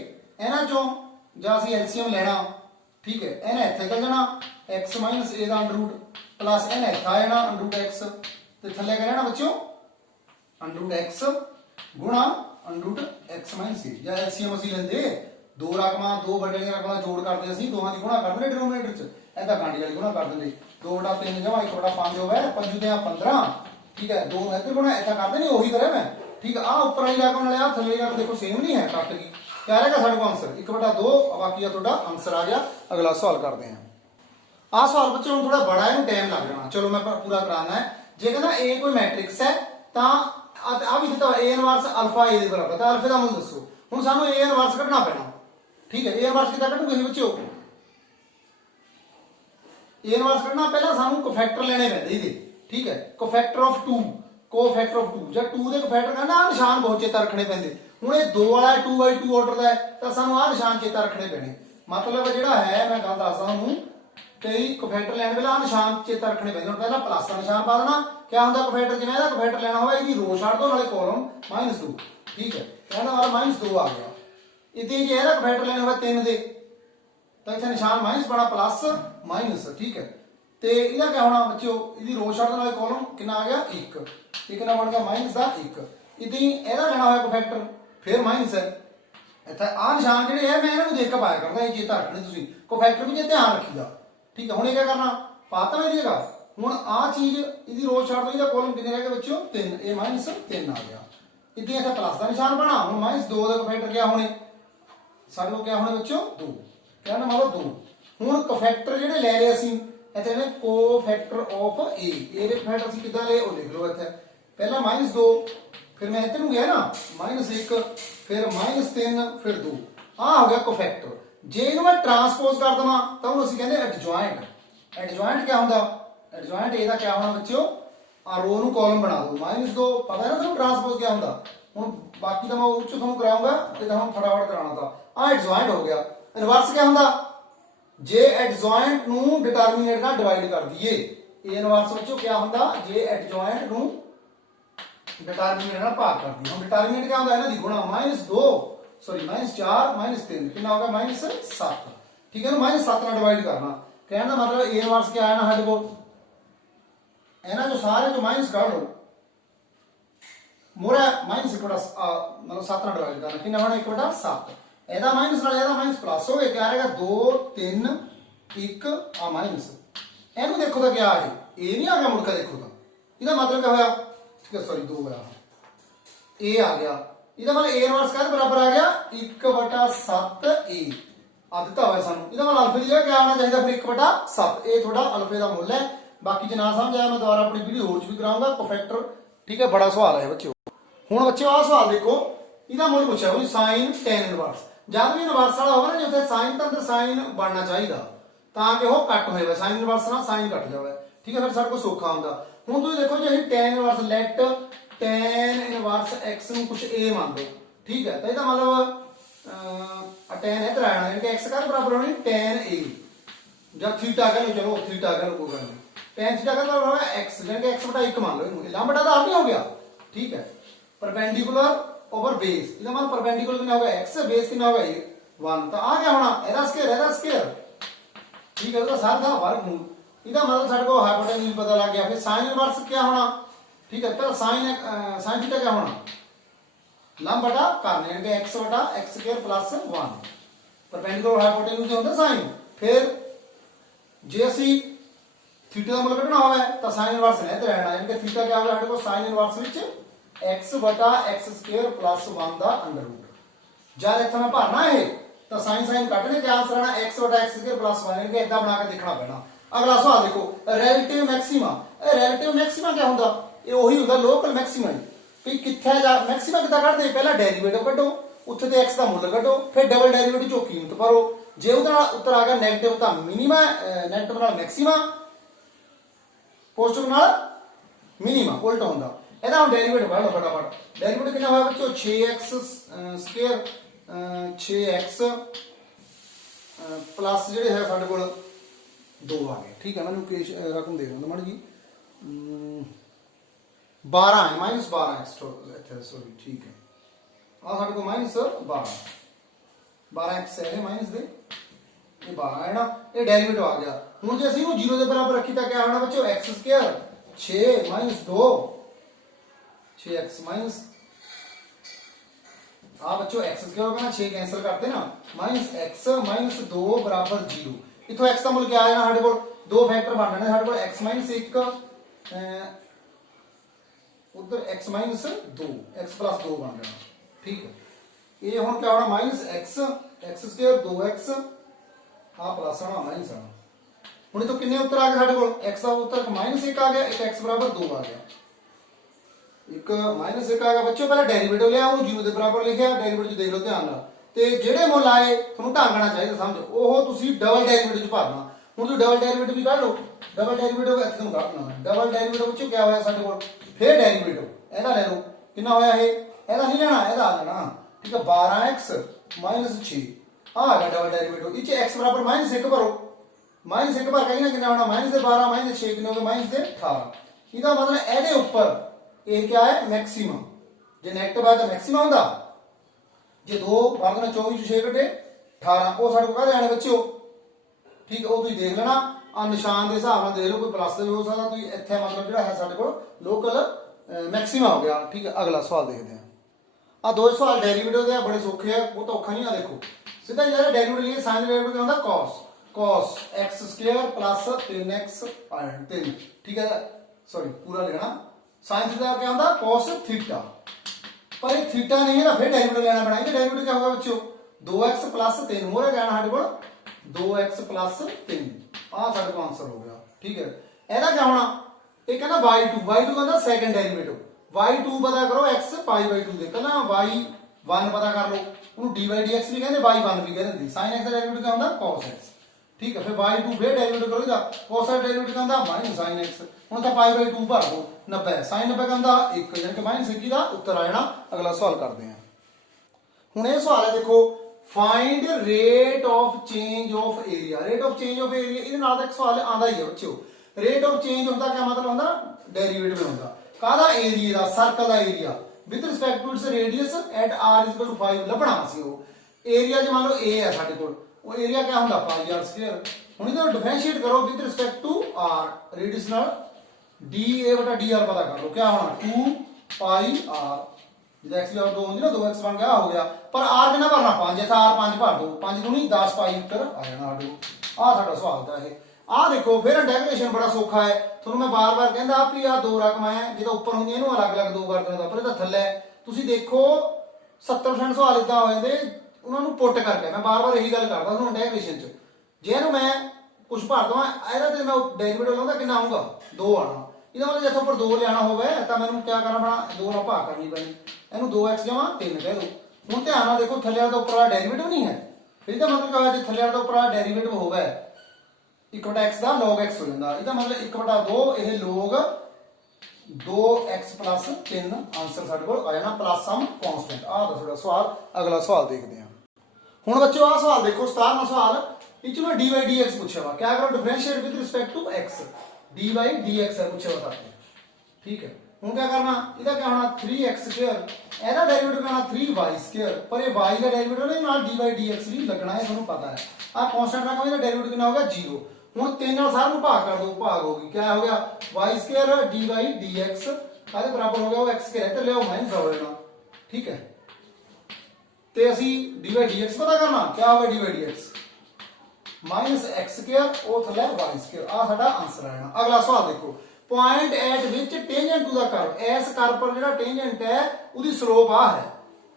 इन्हां चों ਜਾਂ ਅਸੀਂ एलसीएम लेना ठीक है इन्हें ਇੱਥੇ चल जाना x minus a the √, plus इन्हें ਇੱਥੇ आ जाना √x ਤੇ ਥੱਲੇ क्या रहना बच्चों √x गुणा √x माइनस a या एलसीएम ਅਸੀਂ ਲੈਂਦੇ दो रकमां दो ਵੱਡੇ रकमां जोड़ करते ਅਸੀਂ ਦੋਹਾਂ ਦੀ ਗੁਣਾ ਕਰਦੇ ਡਿਨੋਮੀਨੇਟਰ ਚ ਐਦਾਂ ਕਾਂਡੀ ਵਾਲੀ ਗੁਣਾ ਕਰ ਦਿੰਦੇ 2/3 ਜਮਾ 1/5 ਹੋਵੇ 5 ਤੇ 15 ठीक है दो ਇੱਧਰ ਗੁਣਾ ਐਦਾਂ ਕਰਦੇ ਨਹੀਂ ਉਹੀ ਕਰਿਆ ਮੈਂ ठीक है। आ ऊपर वाली रकम वाले आ थल्ले रकम देखो सेम नहीं है कट गई क्या रहेगा ਸਾਡੇ ਕੋਲ आंसर 1/2 बाकी ਤੁਹਾਡਾ आंसर आ गया। अगला सवाल करते हैं आ सवाल बच्चों थोड़ा बड़ा है टाइम लग जाना चलो मैं पूरा कराना है जे कहना a कोई मैट्रिक्स है ਤਾਂ आ भी दिता a इनवर्स अल्फा a ਦੇ ਬਰਾਬਰ ਤਾਂ ਅਲਫਾ ਦਾ ਮੁੱਲ ਦੱਸੋ। ਹੁਣ ਸਾਨੂੰ a ਇਨਵਰਸ ਕੱਢਣਾ ਪੈਣਾ ਠੀਕ ਹੈ। a ਇਨਵਰਸ ਕਿੱਦਾਂ ਕੱਢੂਗੇ ਜੀ ਬੱਚਿਓ a ਇਨਵਰਸ ਕੱਢਣਾ ਪਹਿਲਾਂ ਸਾਨੂੰ ਕੋਫੈਕਟਰ ਲੈਣੇ ਪੈਂਦੇ ਇਹਦੇ ਠੀਕ ਹੈ। ਕੋਫੈਕਟਰ ਆਫ 2 ਕੋਫੈਕਟਰ ਆਫ 2 ਜੇ 2 ਦੇ ਕੋਫੈਕਟਰ ਕਹਿੰਦਾ ਆ ਨਿਸ਼ਾਨ ਬਹੁਤ ਚੇਤਾ ਰੱਖਣੇ ਪੈਂਦੇ। ਹੁਣ ਇਹ 2 ਵਾਲਾ 2/2 ਆਰਡਰ ਦਾ ਹੈ ਤਾਂ ਸਾਨੂੰ ਆ ਨਿਸ਼ਾਨ ਚੇਤਾ ਰੱਖਣੇ ਪੈਣੇ मतलब ਜਿਹੜਾ ਹੈ ਮੈਂ ਗੱਲ ਦੱਸਦਾ ਤੁਹਾਨੂੰ ਕਈ ਕੋਫੈਕਟਰ ਲੈਣ ਵੇਲੇ ਆ ਨਿਸ਼ਾਨ ਚੇਤਾ ਰੱਖਣੇ ਪੈਂਦੇ ਹੁਣ ਪਹਿਲਾਂ ਪਲੱਸ ਦਾ ਨਿਸ਼ਾਨ ਪਾ ਦੇਣਾ ਕਿਆ ਹੁੰਦਾ ਕੋਫੈਕਟਰ ਜਿਵੇਂ ਇਹਦਾ ਕੋਫੈਕਟਰ ਲੈਣਾ ਹੋਵੇ ਇਹਦੀ ਰੋ ਛੱਡ ਦੋ ਨਾਲੇ ਕਾਲਮ -2 ਠੀਕ ਹੈ ਕਹਿੰਦਾ ਵਾਲਾ -2 ਆ ਗਿਆ ਇਤੇ ਜੇ ਇਹਦਾ ਕੋਫੈਕਟਰ ਲੈਣਾ ਹੋਵੇ 3 ਦੇ ਤਾਂ ਇੱਥੇ ਨਿਸ਼ਾਨ ਮਾਈਨਸ ਬਣਾ ਪਲੱਸ ਮਾਈਨਸ ਠੀਕ ਹੈ ਤੇ ਇਹਦਾ ਕਿਆ ਹੋਣਾ ਬੱਚਿਓ ਇਹਦੀ ਰੋ ਛੱਡ ਨਾਲੇ ਕਾਲਮ ਕਿੰਨਾ ਆ ਗਿਆ 1 ਇਹ ਕਿੰਨਾ ਬਣ ਗਿਆ ਮਾਈਨਸ ਦਾ 1 ਇਤੇ ਇਹਦਾ ਲੈਣਾ ਹੋਇਆ ਕੋਫੈਕਟਰ ਫਿਰ ਮਾਈਨਸ ਹੈ ਇੱਥੇ ਆ ਨਿਸ਼ਾਨ ਜਿਹੜੇ ਹੈ ਮੈਂ ਇਹਨਾਂ ਨੂੰ ਦੇਖ ਕੇ ਪਾਇਆ ਕਰਦਾ ਇਹ ਚੇਤਾ ਰੱਖਣੀ ਤੁਸੀਂ ਕੋਫੈਕਟਰ ਵੀ ਜੇ ਧਿਆਨ ਰੱਖੀਦਾ ਠੀਕ ਹੈ ਹੁਣ ਇਹ ਕੀ ਕਰਨਾ ਪਾਤਾ ਮੈਂ ਜੀਗਾ ਹੁਣ ਆ ਚੀਜ਼ ਇਹਦੀ ਰੋ ਛੱਡ ਦੋ ਇਹਦਾ ਕਾਲਮ ਕਿੰਨੇ ਰਹਿ ਗਏ ਬੱਚਿਓ 3 ਇਹ -3 ਆ ਗਿਆ ਇਤੇ ਇੱਥੇ ਪਲੱਸ ਦਾ ਨਿਸ਼ਾਨ ਬਣਾ ਹੁਣ -2 ਦਾ ਕੋਫੈਕਟਰ ਕਿਆ ਹੋਣੇ ਸਾਡੇ ਕੋਲ ਕਿਆ ਹੋਣੇ ਬੱਚਿਓ 2 ਕਹਿੰਦਾ ਮੰਨ ਲਓ 2 ਹੁਣ ਕੋਫੈਕਟਰ ਜਿਹੜੇ ਲੈ ਲਏ ਅਸੀਂ ਇੱਥੇ ਨੇ ਕੋਫੈਕਟਰ ਆਫ A ਇਹਦੇ ਕੋਫੈਕਟਰ ਅਸੀਂ ਕਿੱਦਾਂ ਲਏ ਉਹ ਲਿਖ ਲਓ ਇੱਥੇ ਪਹਿਲਾਂ -2 ਫਿਰ ਮੈਂ ਇੱਧਰ ਨੂੰ ਗਿਆ ਨਾ -1 ਫਿਰ -3 ਫਿਰ 2 ਆ ਹੋ ਗਿਆ ਕੋਫੈਕਟਰ ਜੇ ਇਹਨੂੰ ਮੈਂ ਟਰਾਂਸਪੋਜ਼ ਕਰ ਦਵਾਂ ਤਾਂ ਉਹਨੂੰ ਅਸੀਂ ਕਹਿੰਦੇ ਐਡਜੁਆਇੰਟ ਐਡਜੁਆਇੰਟ ਕਿਆ ਹੁੰਦਾ ਐਡਜੁਆਇੰਟ ਇਹਦਾ ਕਿਆ ਹੋਣਾ ਬੱਚਿਓ ਆ ਰੋ ਨੂੰ ਕਾਲਮ ਬਣਾ ਦਿਓ -2 ਪਤਾ ਹੈ ਨਾ ਤੁਹਾਨੂੰ ਟਰਾਂਸਪੋਜ਼ ਕਿਆ ਹੁੰਦਾ ਹੁਣ ਬਾਕੀ ਤਾਂ ਮੈਂ ਉਹ ਚ ਤੁਹਾਨੂੰ ਕਰਾਉਂਗਾ ਤੇ ਤੁਹਾਨੂੰ ਫਟਾਫਟ ਕਰਾਉਣਾ ਤਾਂ ਆ ਐਡਜੁਆਇੰਟ ਹੋ ਗਿਆ ਇਨਵਰਸ ਕਿਆ ਹੁੰਦਾ ਜੇ ਐਡਜੁਆਇੰਟ ਨੂੰ ਡਿਟਰਮੀਨੇਟ ਨਾਲ ਡਿਵਾਈਡ ਕਰ ਦਈਏ ਇਹ ਇਨਵਰਸ ਵਿੱਚੋਂ ਕਿਆ ਹੁੰਦਾ ਜੇ ਐਡਜੁਆਇੰਟ ਨੂੰ ਡਿਟਰਮੀਨੇਟ ਨਾਲ ਭਾਗ ਕਰ ਦਈਏ ਹੁਣ ਡਿਟਰਮੀਨੇਟ ਕਿਆ ਹੁੰਦਾ ਇਹਨਾਂ ਦੀ ਗੁਣਾ -2 ਸੌਰੀ -4 -3 ਕਿੰਨਾ ਹੋਗਾ -7 ਠੀਕ ਹੈ ਨਾ -7 ਨਾਲ ਡਿਵਾਈਡ ਕਰਨਾ ਕਹਿਣ ਦਾ ਮਤਲਬ ਇਹ ਇਨਵਰਸ ਕਿਆ ਆਇਆ ਨਾ ਸਾਡੇ ਕੋਲ ਇਹਨਾਂ ਜੋ ਸਾਰੇ ਜੋ ਮਾਈਨਸ ਕੱਢ ਲਓ ਮੋਰਾ ਮਤਲਬ 7 ਨਾਲ ਡਿਵਾਈਡ ਕਰਨਾ ਕਿੰਨਾ ਹੋਣਾ 1/7 ਇਹਦਾ ਮਾਈਨਸ ਨਾਲ ਇਹਦਾ ਮਾਈਨਸ ਪਲੱਸ ਹੋ ਗਿਆ ਕਿਆ ਆਏਗਾ 2 3 1 ਆ ਮਾਈਨਸ ਇਹਨੂੰ ਦੇਖੋ ਤਾਂ ਕਿਆ ਹੈ ਇਹ ਨਹੀਂ ਆ ਗਿਆ ਮੁੜ ਕੇ ਦੇਖੋ ਤਾਂ ਇਹਦਾ ਮਤਲਬ ਕਿਆ ਹੋਇਆ ਠੀਕ ਹੈ ਸੌਰੀ 2 ਹੋਇਆ ਇਹ ਆ ਗਿਆ ਇਹਦਾ ਮਤਲਬ a ਇਨਵਰਸ ਕਾਹਦੇ ਬਰਾਬਰ ਆ ਗਿਆ 1/7a ਆ ਦਿੱਤਾ ਹੋਇਆ ਸਾਨੂੰ ਇਹਦਾ ਮਤਲਬ ਅਲਫੇ ਦੀ ਜਗ੍ਹਾ ਕਿਆ ਆਉਣਾ ਚਾਹੀਦਾ ਫਿਰ 1/7 ਇਹ ਤੁਹਾਡਾ ਅਲਫੇ ਦਾ ਮੁੱਲ ਹੈ ਬਾਕੀ ਜੇ ਨਾ ਸਮਝ ਆਇਆ ਮੈਂ ਦੁਬਾਰਾ ਆਪਣੀ ਵੀਡੀਓ ਹੋਰ ਚ ਵੀ ਕਰਾਉਂਗਾ ਕੋਫੈਕਟਰ ਠੀਕ ਹੈ ਬੜਾ ਸਵਾਲ ਹੈ ਬੱਚਿਓ ਹੁਣ ਬੱਚਿਓ ਆਹ ਸਵਾਲ ਦੇਖੋ ਇਹਦਾ ਮੁੱਲ ਪੁੱਛਿਆ ਉਹ ਸਾਈਨ tan ਇਨਵਰਸ ਜਦ ਵੀ ਇਨਵਰਸ ਵਾਲਾ ਹੋਵੇ ਨਾ ਜਿੱਥੇ ਸਾਈਨ ਤਾਂ ਅੰਦਰ ਸਾਈਨ ਬਣਨਾ ਚਾਹੀਦਾ ਤਾਂ ਕਿ ਉਹ ਕੱਟ ਹੋਏਗਾ ਸਾਈਨ ਇਨਵਰਸ ਨਾਲ ਸਾਈਨ ਕੱਟ ਜਾਵੇ ਠੀਕ ਹੈ ਫਿਰ ਸਾਡੇ ਕੋਲ ਸੌਖਾ ਹੁੰਦਾ ਹੁਣ ਤੁਸੀਂ ਦੇਖੋ ਜੇ ਅਸੀਂ tan inverse let tan inverse x ਨੂੰ ਕੁਝ a ਮੰਨ ਲਓ ਠੀਕ ਹੈ ਤਾਂ ਇਹਦਾ ਮਤਲਬ tan ਇਧਰ ਆਣਾ ਯਾਨੀ ਕਿ x ਕਰ ਬਰਾਬਰ ਹੋਣੀ tan a ਜਾਂ ਥੀਟਾ ਕਹ ਲਓ ਚਲੋ ਥੀਟਾ ਕਹ ਲਓ ਕੋਈ ਗੱਲ ਨਹੀਂ tan ਥੀਟਾ ਬਰਾਬਰ ਹੋਗਾ x ਯਾਨੀ ਕਿ x/1 ਮੰਨ ਲਓ ਇਹਨੂੰ ਲੰਬਾ ਦਾ ਨਹੀਂ ਹੋ ਗਿਆ ਠੀਕ ਹੈ परपेंडिकुलर ओवर बेस ਇਹਦਾ ਮਤਲਬ परपेंडिकुलर ਕਿੰਨਾ ਹੋਗਾ x ਬੇਸ ਕਿੰਨਾ ਹੋਗਾ 1 ਤਾਂ ਆ ਗਿਆ ਹੋਣਾ ਇਹਦਾ ਸਕੁਅਰ ਠੀਕ ਹੈ ਉਹਦਾ ਸਾਰਾ ਦਾ ਵਰਗਮੂਲ ਇਹਦਾ ਮਤਲਬ ਸਾਡੇ ਕੋਲ ਹਾਈਪੋਟੈਨਸ ਪਤਾ ਲੱਗ ਗਿਆ ਫਿਰ sin ਇਨਵਰਸ ਕੀ ਹੋਣਾ ਠੀਕ ਹੈ ਤਾਂ sin ਥੀਟਾ ਕੀ ਹੋਣਾ ਲੰਬ ਬਟਾ ਕਰਨੇ ਯਾਨੀ ਕਿ x/x² + 1 परपेंडिकुलर हाइपोटेन्यूज जो ਹੁੰਦਾ sin ਫਿਰ ਜੇ ਅਸੀਂ ਥੀਟਾ ਦਾ ਮੁੱਲ ਕੱਢਣਾ ਹੋਵੇ ਤਾਂ sin ਇਨਵਰਸ ਨੇ ਤੇ ਰਹਿਣਾ ਯਾਨੀ ਕਿ ਥੀਟਾ ਕੀ ਹੋਗਾ ਸਾਡੇ ਕੋਲ sin ਇਨਵਰਸ ਵਿੱਚ x/x² + 1 ਦਾ ਅੰਡਰ ਰੂਟ ਜਦ ਇੱਥੇ ਮੈਂ ਭਰਨਾ ਇਹ ਤਾਂ sin ਕੱਢਣੇ ਤੇ ਆਨਸਰ ਆਣਾ x/x² + 1 ਇਹ ਇਦਾਂ ਬਣਾ ਕੇ ਦੇਖਣਾ ਪੈਣਾ ਅਗਲਾ ਸਵਾਲ ਦੇਖੋ ਰਿਲੇਟਿਵ ਮੈਕਸਿਮਾ ਇਹ ਰਿਲੇਟਿਵ ਮੈਕਸਿਮਾ ਕੀ ਹੁੰਦਾ ਇਹ ਉਹੀ ਹੁੰਦਾ ਲੋਕਲ ਮੈਕਸਿਮਾ ਵੀ ਕਿੱਥੇ ਜਾ ਮੈਕਸਿਮਾ ਕਿੱਦਾਂ ਕੱਢਦੇ ਪਹਿਲਾਂ ਡੈਰੀਵੇਟਿਵ ਕੱਢੋ ਉੱਥੇ ਤੇ x ਦਾ ਮੁੱਲ ਕੱਢੋ ਫਿਰ ਡਬਲ ਡੈਰੀਵੇਟਿਵ ਚੋਂ ਕੀਮਤ ਭਰੋ ਜੇ ਉਹਦੇ ਨਾਲ ਉੱਤਰ ਆ ਗਿਆ ਨੈਗੇਟਿਵ ਤਾਂ ਮਿਨੀਮਾ ਨੈਗੇਟਿਵ ਨਾਲ ਮੈਕਸਿਮਾ ਪੋਜ਼ਿਟਿਵ ਨਾਲ ਮਿਨੀਮਾ ਉਲਟਾ ਹੁੰਦਾ ਇਹਦਾ ਹੁਣ ਡੈਰੀਵੇਟਿਵ ਕੱਢ ਲਓ ਫਟਾਫਟ ਡੈਰੀਵੇਟਿਵ ਕਿੰਨਾ ਹੋਇਆ ਬੱਚੋ 6x² 6x ਪਲੱਸ ਜਿਹੜੇ ਹੈ ਸਾਡੇ ਕੋਲ 2 ਆ ਗਏ ਠੀਕ ਹੈ ਮੈਨੂੰ ਰਕਮ ਦੇ ਦਿੰਦਾ ਮਾੜੀ ਜੀ 12 ਹੈ -12x ਇੱਥੇ ਸੌਰੀ ਠੀਕ ਹੈ ਆ ਸਾਡੇ ਕੋਲ -12x ਹੈ ਮਾਈਨਸ ਦੇ ਇਹ 12 ਹੈ ਨਾ ਇਹ ਡੈਰੀਵੇਟਿਵ ਆ ਗਿਆ ਹੁਣ ਜੇ ਅਸੀਂ ਇਹਨੂੰ 0 ਦੇ ਬਰਾਬਰ ਰੱਖੀ ਤਾਂ ਕਿਆ ਹੋਣਾ ਬੱਚੋ x² 6 - 2 6x माइनस आ बच्चों x क्या होगा ना 6 कैंसिल करते ना -x - 2 बराबर 0 इथों x का मूल्य क्या आएगा हमारे को दो फैक्टर बनना है हमारे को x - 1 उधर x - 2 x + 2 बन जाना ठीक है ये हुन क्या होना -x² 2x आ प्लस आना माइनस आना हुन तो कितने उत्तर आ गए हमारे को x का उत्तर -1 आ गया एक x = 2 आ गया एक -1 आ गया बच्चों पहले डेरिवेटिव लिया ਉਹਨੂੰ 0 ਦੇ ਬਰਾਬਰ ਲਿਖਿਆ ਡੈਰੀਵੇਟਿਵ ਦੇਖ ਲਓ ਧਿਆਨ ਨਾਲ ਤੇ ਜਿਹੜੇ ਮੁੱਲ ਆਏ ਤੁਹਾਨੂੰ ਢੰਗਣਾ ਚਾਹੀਦਾ ਸਮਝੋ ਉਹ ਤੁਸੀਂ ਡਬਲ ਡੈਰੀਵੇਟਿਵ ਚ ਭਰਨਾ ਹੁਣ ਤੁਸੀਂ ਡਬਲ ਡੈਰੀਵੇਟਿਵ ਵੀ ਕੱਢ ਲਓ ਡਬਲ ਡੈਰੀਵੇਟਿਵ ਇੱਥੇ ਨੂੰ ਕੱਢਣਾ ਡਬਲ ਡੈਰੀਵੇਟਿਵ ਵਿੱਚ ਕੀ ਹੋਇਆ ਸਾਡੇ ਕੋਲ ਫਿਰ ਡੈਰੀਵੇਟਿਵ ਇਹਦਾ ਲੈ ਲਓ ਕਿੰਨਾ ਹੋਇਆ ਇਹ ਇਹਦਾ ਨਹੀਂ ਲੈਣਾ ਇਹਦਾ ਆ ਲੈਣਾ ਠੀਕ ਹੈ 12x - 6 आ गया डबल डेरिवेटिव इच x बराबर -1 भरो -1 भर के कितना होना -12 -6 कितने हो गए -18 ਇਹਦਾ मतलब ਇਹਦੇ ਉੱਪਰ ਇਹ क्या है मैक्सिमम जे नेगेटिव है तो मैक्सिमम ਹੁੰਦਾ जे 2 ਵਰਗ ਨਾਲ 24 ਚ 6 ਘਟੇ 18 ਉਹ ਸਾਡੇ ਕੋਲ ਕਾਹਦੇ ਆਣੇ ਬੱਚਿਓ ਠੀਕ ਉਹ ਤੁਸੀਂ ਦੇਖ ਲੈਣਾ ਆ ਨਿਸ਼ਾਨ ਦੇ ਹਿਸਾਬ ਨਾਲ ਦੇਖ ਲਓ ਕੋਈ ਪਲੱਸ ਵੀ ਹੋ ਸਕਦਾ ਤੁਸੀਂ ਇੱਥੇ मतलब ਜਿਹੜਾ ਹੈ ਸਾਡੇ ਕੋਲ ਲੋਕਲ ਮੈਕਸਿਮਮ ਹੋ ਗਿਆ ਠੀਕ ਹੈ ਅਗਲਾ ਸਵਾਲ ਦੇਖਦੇ ਹਾਂ ਆ ਦੋ ਸਵਾਲ ਡੈਰੀਵੇਟਿਵ ਦੇ ਆ ਬੜੇ ਸੌਖੇ ਆ ਉਹ ਤਾਂ ਔਖਾ ਨਹੀਂ ਆ ਦੇਖੋ ਸਿੱਧਾ ਜਿਹੜਾ ਡੈਰੀਵੇਟਿਵ ਲਈ ਸਾਈਨ ਡੈਰੀਵੇਟਿਵ ਹੁੰਦਾ cos x² plus 3x 3 ठीक है सॉरी पूरा लेना साइन थीटा क्या होता है cos थीटा पर ये थीटा नहीं है ना फिर डेरिवेटिव लेना पड़ेगा डेरिवेटिव क्या होगा बच्चों 2x plus 3 मोर है कहना हमारे को 2x plus 3 हां साडे को आंसर हो गया ठीक है ਇਹਦਾ क्या होना ये कहना y2 कहना सेकंड डेरिवेटिव y2 पता करो x π/2 ਦੇ ਪਹਿਲਾਂ y1 पता कर लो ਉਹਨੂੰ dy dx भी कहते y1 भी कहते sin x ਦਾ डेरिवेटिव क्या ਹੁੰਦਾ cos x ठीक है फिर y2 फिर डेरिवेटिव करो इसका cos का डेरिवेटिव कहंदा -sin x ਹੁਣ ਤਾਂ π/2 ਭਰ ਦੋ 90 sin 90 ਕਹਿੰਦਾ 1 ਯਾਨੀ ਕਿ -1 ਦਾ ਉੱਤਰ ਆ ਜਾਣਾ ਅਗਲਾ ਸਵਾਲ ਕਰਦੇ ਹਾਂ ਹੁਣ ਇਹ ਸਵਾਲ ਹੈ ਦੇਖੋ find rate of change of area rate of change of area ਇਹਦੇ ਨਾਲ ਦਾ ਇੱਕ ਸਵਾਲ ਆਂਦਾ ਹੀ ਹੈ ਬੱਚਿਓ रेट ऑफ चेंज ਹੁੰਦਾ क्या मतलब ਹੁੰਦਾ डेरिवेटिव ਹੁੰਦਾ ਕਾਹਦਾ ਏਰੀਆ ਦਾ ਸਰਕਲ ਦਾ area with respect to its radius at r 5 ਲੱਭਣਾ ਸੀ ਉਹ ਏਰੀਆ ਜੇ ਮੰਨ ਲਓ a ਹੈ ਸਾਡੇ ਕੋਲ ਉਹ ਏਰੀਆ क्या ਹੁੰਦਾ πr²। ਹੁਣ ਇਹਦਾ ਡਿਫਰੈਂਸ਼ੀਏਟ ਕਰੋ with respect to r radius ਨਾਲ dA/dr ਪਤਾ ਕਰ ਲਓ क्या ਹੋਣਾ 2πr ਜਿਹਦਾ x ਬਰਾਬਰ 2 ਹੁੰਦੀ ਨਾ 2x ਬਣ ਗਿਆ ਹੋ ਗਿਆ ਪਰ r ਕਿੰਨਾ ਭਰਨਾ 5 ਇੱਥੇ r 5 ਭਰ ਦੋ 5 ਦੂਣੀ 10 ਪਾਈ ਉੱਤਰ ਆ ਜਾਣਾ ਆਡੂ ਆ ਸਾਡਾ ਸਵਾਲ ਦਾ ਇਹ ਆ ਦੇਖੋ ਫਿਰ ਇੰਟੈਗ੍ਰੇਸ਼ਨ ਬੜਾ ਸੌਖਾ ਹੈ ਤੁਹਾਨੂੰ ਮੈਂ ਬਾਰ-ਬਾਰ ਕਹਿੰਦਾ ਆ ਵੀ ਆ ਦੋ ਰਕਮਾਂ ਹੈ ਜਿਹਦਾ ਉੱਪਰ ਹੁੰਦੀ ਇਹਨੂੰ ਅਲੱਗ-ਅਲੱਗ ਦੋ ਕਰ ਦੇਣਾ ਪਰ ਇਹਦਾ ਥੱਲੇ ਤੁਸੀਂ ਦੇਖੋ 70% ਸਵਾਲ ਇਦਾਂ ਹੋ ਜਾਂਦੇ ਉਹਨਾਂ ਨੂੰ ਪੁੱਟ ਕਰਕੇ ਮੈਂ ਬਾਰ-ਬਾਰ ਇਹੀ ਗੱਲ ਕਰਦਾ ਤੁਹਾਨੂੰ ਇੰਟੈਗ੍ਰੇਸ਼ਨ ਚ ਜੇ ਇਹਨੂੰ ਮੈਂ ਕੁਝ ਭਰ ਦਵਾਂ ਇਹਦਾ ਤੇ ਮੈਂ ਡੈਰੀਵੇਟਿਵ ਲਾਉਂਦਾ ਕਿੰਨਾ ਆਊਗਾ 2 ਆਣਾ ਇਹਦਾ मतलब ਜਿੱਥੇ ਉੱਪਰ 2 ਲਿਆਣਾ ਹੋਵੇ ਤਾਂ ਮੈਨੂੰ ਕੀ ਕਰਨਾ ਪੈਣਾ 2 ਨਾਲ ਭਾਗ ਕਰਨੀ ਪੈਣੀ ਇਹਨੂੰ 2x ਜਮਾ 3 ਕਹਿ ਦੋ ਹੁਣ ਧਿਆਨ ਨਾਲ ਦੇਖੋ ਥੱਲੇ ਵਾਲਾ ਤਾਂ ਉੱਪਰ ਵਾਲਾ ਡੈਰੀਵੇਟਿਵ ਨਹੀਂ ਹੈ ਇਹਦਾ ਮਤਲਬ ਕੀ ਹੋਇਆ ਜੇ ਥੱਲੇ ਵਾਲਾ ਤਾਂ ਉੱਪਰ ਵਾਲਾ ਡੈਰੀਵੇਟਿਵ ਹੋਵੇ 1/x ਦਾ log x ਹੋ ਜਾਂਦਾ ਇਹਦਾ ਮਤਲਬ 1/2 ਇਹ log 2x plus 3 ਆਨਸਰ ਸਾਡੇ ਕੋਲ ਆ ਜਾਣਾ ਪਲੱਸ ਸਮ ਕਾਂਸਟੈਂਟ ਆ ਦਾ ਤੁਹਾਡਾ ਸਵਾਲ ਅਗਲਾ ਸਵਾਲ ਦੇਖਦੇ ਹਾਂ ਹੁਣ ਬੱਚਿਓ ਆ ਸਵਾਲ ਦੇਖੋ 17ਵਾਂ ਸਵਾਲ ਇਹ ਚ ਮੈਂ dy dx ਪੁੱਛਿਆ ਵਾ क्या करो differentiate with respect to x dy dx है पूछा हुआ था ठीक है ਹੁਣ क्या करना ਇਹਦਾ क्या होना 3x² ਇਹਦਾ ਡੈਰੀਵੇਟਿਵ ਕਰਨਾ 3y² ਪਰ ਇਹ y ਦਾ ਡੈਰੀਵੇਟਿਵ ਨਹੀਂ ਨਾਲ dy dx ਵੀ ਲੱਗਣਾ ਹੈ ਤੁਹਾਨੂੰ ਪਤਾ ਹੈ ਆ ਕਾਂਸਟੈਂਟ ਰਕਮ ਇਹਦਾ ਡੈਰੀਵੇਟਿਵ ਕਿੰਨਾ ਹੋਗਾ 0 ਹੁਣ 3 ਨਾਲ ਸਾਰ ਨੂੰ ਭਾਗ ਕਰ ਦੋ ਭਾਗ ਹੋਗੀ ਕੀ ਹੋ ਗਿਆ y² dy dx ਕਾਦੇ ਬਰਾਬਰ ਹੋ ਗਿਆ ਉਹ x ਕੇ ਤੇ ਲਿਓ ਮਾਈਨਸ ਹੋ ਜਾਣਾ ਠੀਕ ਹੈ ਤੇ ਅਸੀਂ dy dx ਪਤਾ ਕਰਨਾ ਕੀ ਹੋਗਾ dy dx -x² ਉਹ ਥੱਲੇ y² ਆ ਸਾਡਾ ਆਨਸਰ ਆਣਾ ਅਗਲਾ ਸਵਾਲ ਦੇਖੋ point at which tangent to the curve इस कर्व पर ਜਿਹੜਾ टेंजेंट है ਉਹਦੀ ਸਲੋਪ ਆ ਹੈ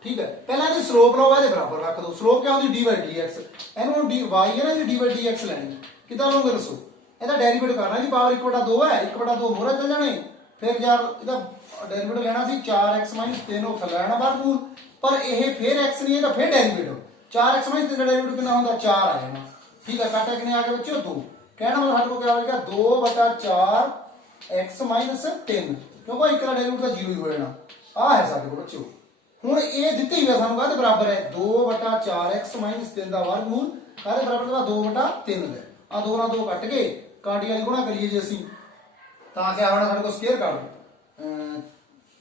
ਠੀਕ ਹੈ ਪਹਿਲਾਂ ਇਹਦੀ ਸਲੋਪ ਲਓ ਇਹਦੇ ਬਰਾਬਰ ਰੱਖ ਦਿਓ ਸਲੋਪ ਕੀ ਹੁੰਦੀ dy dx ਇਹਨੂੰ dy ਹੈ ਨਾ ਇਹਦੀ dy dx ਲੈਣੀ ਕਿਦਾਂ ਲਓਗੇ ਦੱਸੋ ਇਹਦਾ ਡੈਰੀਵੇਟਿਵ ਕਰਨਾ ਜੀ ਪਾਵਰ 1/2 ਹੈ 1/2 ਮੋਰਾ ਚੱਲ ਜਾਣੇ ਫਿਰ ਯਾਰ ਇਹਦਾ ਡੈਰੀਵੇਟਿਵ ਲੈਣਾ ਸੀ 4x - 3 ਉਹ ਥੱਲੇ ਆਣਾ ਵਰਗਮੂਲ ਪਰ ਇਹ ਫਿਰ x ਨਹੀਂ ਇਹਦਾ ਫਿਰ ਡੈਰੀਵੇਟਿਵ 4x - 3 ਦਾ ਡੈਰੀਵੇਟਿਵ ਕਿੰਨਾ ਹੁੰਦਾ 4 ਆ ਜਾਣਾ ਠੀਕ ਹੈ ਕਾਟਾ ਕਿੰਨੇ ਆ ਗਏ ਬੱਚਿਓ 2 ਕਹਿਣਾ ਮਤਲਬ ਸਾਡੇ ਕੋਲ ਕੀ ਆਵੇਗਾ 2/4 x - 3 ਕਿਉਂਕਿ ਇੱਕ ਦਾ ਡੈਰੀਵੇਟਿਵ ਤਾਂ 0 ਹੀ ਹੋ ਜਾਣਾ ਆ ਹੈ ਸਾਡੇ ਕੋਲ ਬੱਚਿਓ ਹੁਣ ਇਹ ਦਿੱਤੀ ਹੋਈ ਹੈ ਸਾਨੂੰ ਕਾਹਦੇ ਬਰਾਬਰ ਹੈ 2/4x - 3 ਦਾ ਵਰਗਮੂਲ ਕਾਹਦੇ ਬਰਾਬਰ ਦਾ 2/3 ਦਾ ਆ 2 ਨਾਲ 2 ਕੱਟ ਕੇ ਕਾਂਟੀ ਵਾਲੀ ਗੁਣਾ ਕਰੀਏ ਜੇ ਅਸੀਂ ਤਾਂ ਕੀ ਆਉਣਾ ਸਾਡੇ ਕੋਲ ਸਕੁਅਰ ਕਰ ਲਓ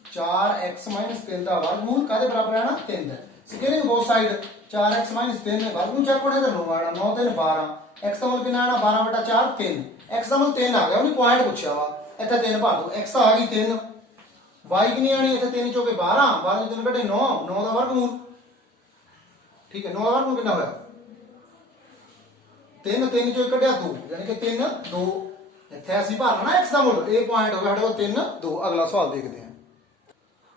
4x - 3 ਦਾ ਵਰਗਮੂਲ ਕਾਹਦੇ ਬਰਾਬਰ ਹੈ ਨਾ 3 ਦਾ ਸਕੁਅਰਿੰਗ ਬੋਥ ਸਾਈਡ 4x - 3 ਦਾ ਵਰਗਮੂਲ ਚੱਕ ਕੋਣੇ ਤੇ 9 ਆਣਾ 9 3 12 x ਦਾ ਮੁੱਲ ਕਿੰਨਾ ਆਣਾ 12/4 3 x ਦਾ ਮੁੱਲ 3 ਆ ਗਿਆ ਉਹਨੇ ਪੁਆਇੰਟ ਪੁੱਛਿਆ ਵਾ ਇੱਥੇ 3 ਭਰ ਦੋ x ਤਾਂ ਆ ਗਈ 3 y ਕਿੰਨੀ ਆਣੀ ਇੱਥੇ 3 ਚੋਂ ਕੇ 12 12 ਤੋਂ 3 ਘਟੇ 9 9 ਦਾ ਵਰਗਮੂਲ ਠੀਕ ਹੈ 9 ਦਾ ਵਰਗਮੂਲ ਕਿੰਨਾ ਹੋਇਆ 3 3 ਚੋਂ ਕੱਢਿਆ 2 ਯਾਨੀ ਕਿ 3 2 ਇੱਥੇ ਅਸੀਂ ਭਰਨਾ ਨਾ x ਦਾ ਮੁੱਲ ਇਹ ਪੁਆਇੰਟ ਹੋ ਗਿਆ ਸਾਡੇ ਕੋਲ 3 2 ਅਗਲਾ ਸਵਾਲ ਦੇਖਦੇ ਹਾਂ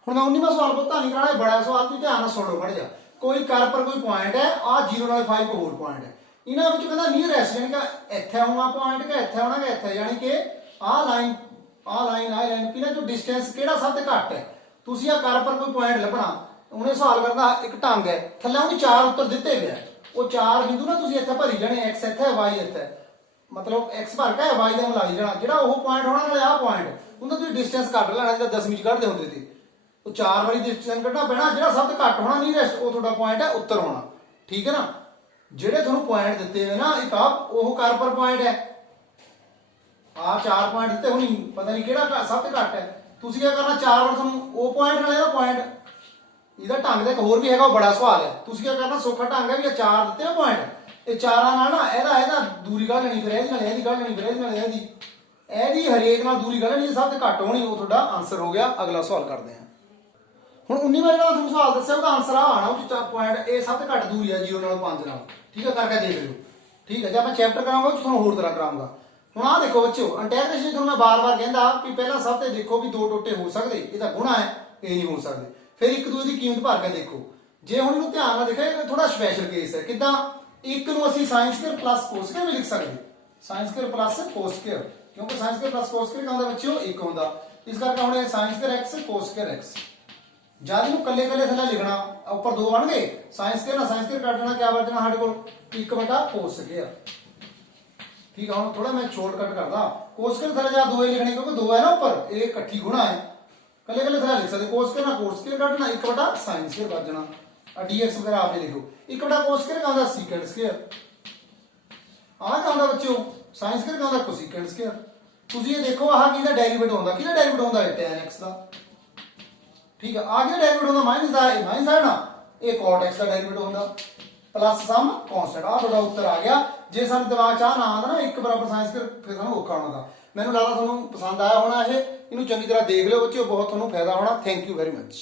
ਹੁਣ ਮੈਂ 19ਵਾਂ ਸਵਾਲ ਪਤਾ ਨਹੀਂ ਕਰਾਣਾ ਇਹ ਬੜਾ ਸਵਾਲ ਤੁਸੀਂ ਧਿਆਨ ਨਾਲ ਸੁਣ ਲਓ ਮੜ ਜਾ ਕੋਈ ਕਰ ਪਰ ਕੋਈ ਪੁਆਇੰਟ ਹੈ ਆ 0 ਨਾਲ 5 ਹੋਰ ਪੁਆਇੰਟ ਹੈ ਇਹਨਾਂ ਵਿੱਚ ਕਹਿੰਦਾ ਨੀਅਰੈਸਟ ਯਾਨੀ ਕਿ ਇੱਥੇ ਆਉਣਾ ਪੁਆਇੰਟ ਕਿ ਇੱਥੇ ਆਉਣਾ ਕਿ ਇੱਥੇ ਯਾਨੀ ਕਿ ਆ ਲਾਈਨ ਕਿਹਨਾਂ ਚੋਂ ਡਿਸਟੈਂਸ ਕਿਹੜਾ ਸਭ ਤੋਂ ਘੱਟ ਹੈ ਤੁਸੀਂ ਆ ਕਰ ਪਰ ਕੋਈ ਪੁਆਇੰਟ ਲੱਭਣਾ ਉਹਨੇ ਸਵਾਲ ਕਰਦਾ ਇੱਕ ਢੰਗ ਹੈ ਥੱਲੇ ਉਹਨੇ 4 ਉੱਤਰ ਦਿੱਤੇ ਗਏ ਉਹ 4 ਬਿੰਦੂ ਨਾ ਤੁਸੀਂ ਇੱਥੇ ਭਰੀ ਜਾਣੇ x ਇੱਥੇ y ਇੱਥੇ ਮਤਲਬ x ਭਰ ਕੇ y ਦਾ ਮਿਲਾਈ ਜਾਣਾ ਜਿਹੜਾ ਉਹ ਪੁਆਇੰਟ ਹੋਣਾ ਨਾਲੇ ਆ ਪੁਆਇੰਟ ਉਹਦਾ ਤੁਸੀਂ ਡਿਸਟੈਂਸ ਕੱਢ ਲੈਣਾ ਜਿਹੜਾ 10ਵੀਂ ਚ ਕੱਢਦੇ ਹੁੰਦੇ ਸੀ ਉਹ 4 ਵਾਰੀ ਡਿਸਟੈਂਸ ਕੱਢਣਾ ਪੈਣਾ ਜਿਹੜਾ ਸਭ ਤੋਂ ਘੱਟ ਹੋਣਾ ਨੀਅਰੈਸਟ ਉਹ ਤੁਹਾਡਾ ਪੁਆਇੰਟ ਹੈ ਉੱਤਰ ਹੋਣਾ ਠੀਕ ਹੈ ਨਾ ਜਿਹੜੇ ਤੁਹਾਨੂੰ ਪੁਆਇੰਟ ਦਿੱਤੇ ਹੋਏ ਨਾ ਇੱਕ ਆ ਉਹ ਕਰ ਪਰ ਪੁਆਇੰਟ ਹੈ ਆ 4 ਪੁਆਇੰਟ ਦਿੱਤੇ ਹੋਣੀ ਪਤਾ ਨਹੀਂ ਕਿਹੜਾ ਸਭ ਤੋਂ ਘੱਟ ਹੈ ਤੁਸੀਂ ਕੀ ਕਰਨਾ 4 ਵਾਰ ਤੁਹਾਨੂੰ ਉਹ ਪੁਆਇੰਟ ਨਾਲ ਇਹਦਾ ਪੁਆਇੰਟ ਇਹਦਾ ਢੰਗ ਦਾ ਇੱਕ ਹੋਰ ਵੀ ਹੈਗਾ ਉਹ ਬੜਾ ਸਵਾਲ ਹੈ ਤੁਸੀਂ ਕੀ ਕਰਨਾ ਸੌਖਾ ਢੰਗ ਹੈ ਵੀ ਇਹ 4 ਦਿੱਤੇ ਆ ਪੁਆਇੰਟ ਇਹ ਚਾਰਾਂ ਨਾਲ ਨਾ ਇਹਦਾ ਦੂਰੀ ਕੱਢ ਲੈਣੀ ਫਿਰ ਇਹਦੀ ਨਾਲ ਇਹਦੀ ਕੱਢ ਲੈਣੀ ਫਿਰ ਇਹਦੀ ਨਾਲ ਇਹਦੀ ਹਰੇਕ ਨਾਲ ਦੂਰੀ ਕੱਢ ਲੈਣੀ ਸਭ ਤੋਂ ਘੱਟ ਹੋਣੀ ਉਹ ਤੁਹਾਡਾ ਆਨਸਰ ਹੋ ਗਿਆ ਅਗਲਾ ਸਵਾਲ ਕਰਦੇ ਹਾਂ ਹੁਣ 19ਵਾਂ ਜਿਹੜਾ ਤੁਹਾਨੂੰ ਸਵਾਲ ਦੱਸਿਆ ਉਹਦਾ ਆਨਸਰ ਆ ਆਣਾ ਉਹ ਚ ਪੁਆਇੰਟ ਇਹ ਸਭ ਤੋਂ ਘੱਟ ਦੂਰੀ ਹੈ 0 ਨਾਲ 5 ਨਾਲ ਠੀਕ ਹੈ ਕਰਕੇ ਦੇਖ ਲਿਓ ਠੀਕ ਹੈ ਜੇ ਆਪਾਂ ਚੈਪਟਰ ਕਰਾਂਗੇ ਉਹ ਤੁਹਾਨੂੰ ਹੋਰ ਤਰ੍ਹਾਂ ਕਰਾਂਗਾ ਹੁਣ ਆਹ ਦੇਖੋ ਬੱਚਿਓ ਇੰਟੈਗ੍ਰੇਸ਼ਨ ਤੁਹਾਨੂੰ ਮੈਂ ਬਾਰ-ਬਾਰ ਕਹਿੰਦਾ ਵੀ ਪਹਿਲਾਂ ਸਭ ਤੇ ਦੇਖੋ ਵੀ ਦੋ ਟੋਟੇ ਹੋ ਸਕਦੇ ਇਹਦਾ ਗੁਣਾ ਹੈ ਇਹ ਨਹੀਂ ਹੋ ਸਕਦੇ ਫਿਰ ਇੱਕ ਦੂਜੇ ਦੀ ਕੀਮਤ ਭਰ ਕੇ ਦੇਖੋ ਜੇ ਹੁਣ ਇਹਨੂੰ ਧਿਆਨ ਨਾਲ ਦੇਖਿਆ ਇਹ ਥੋੜਾ ਸਪੈਸ਼ਲ ਕੇਸ ਹੈ ਕਿਦਾਂ ਇੱਕ ਨੂੰ ਅਸੀਂ sin square plus cos square ਵੀ ਲਿਖ ਸਕਦੇ sin square plus cos square ਕਿਉਂਕਿ sin square plus cos square ਹੁੰਦਾ ਬੱਚਿਓ ਇੱਕ ਹੁੰਦਾ ਇਸ ਕਰਕੇ ਹੁਣ ਇਹ sin square x cos square x ਜਦ ਇਹਨੂੰ ਕੱਲੇ-ਕੱਲੇ ਥੱਲੇ ਲਿਖਣਾ ਉੱਪਰ ਦੋ ਬਣ ਗਏ sin ਸਕੁਅਰ ਨਾਲ sin ਸਕੁਅਰ ਕੱਟ ਦੇਣਾ ਕੀ ਬਚਣਾ ਸਾਡੇ ਕੋਲ 1/cos ਸਕੁਅਰ ठीक है हम थोड़ा मैं शॉर्टकट करदा cos स्क्वायर थले जा दो ही लिखने क्योंकि दो है ना ऊपर ये इकट्ठी गुणा है कले कले थले लिख सकते cos स्क्वायर ना cos स्क्वायर काटना 1/sin स्क्वायर बचना और dx वगैरह आप लिखो 1/cos स्क्वायर का होता secant स्क्वायर आ क्या होता बच्चों sin स्क्वायर का होता cosecant स्क्वायर ਤੁਸੀਂ ਇਹ ਦੇਖੋ ਆਹ ਕਿਹਦਾ ਡੈਰੀਵੇਟਿਵ ਹੁੰਦਾ ਕਿਹਦਾ ਡੈਰੀਵੇਟਿਵ ਹੁੰਦਾ ਹੈ tan x ਦਾ ਠੀਕ ਹੈ ਆ ਕਿਹਦਾ ਡੈਰੀਵੇਟਿਵ ਹੁੰਦਾ ਮਾਈਨਸ ਦਾ ਇਹ ਮਾਈਨਸ ਹੈ ਨਾ ਇਹ cot x ਦਾ ਡੈਰੀਵੇਟਿਵ ਹੁੰਦਾ प्लस सम कांस्टेंट आ थोड़ा उत्तर आ गया जे सन दिमाग च ना आंदा ना एक बराबर साइंस फिर सानू औखा होना था मैनूं लगदा तुहानूं पसंद आया होना ये इनू चंगी तरह देख लिओ बच्चों बहुत तुहानूं फायदा होना थैंक यू वेरी मच।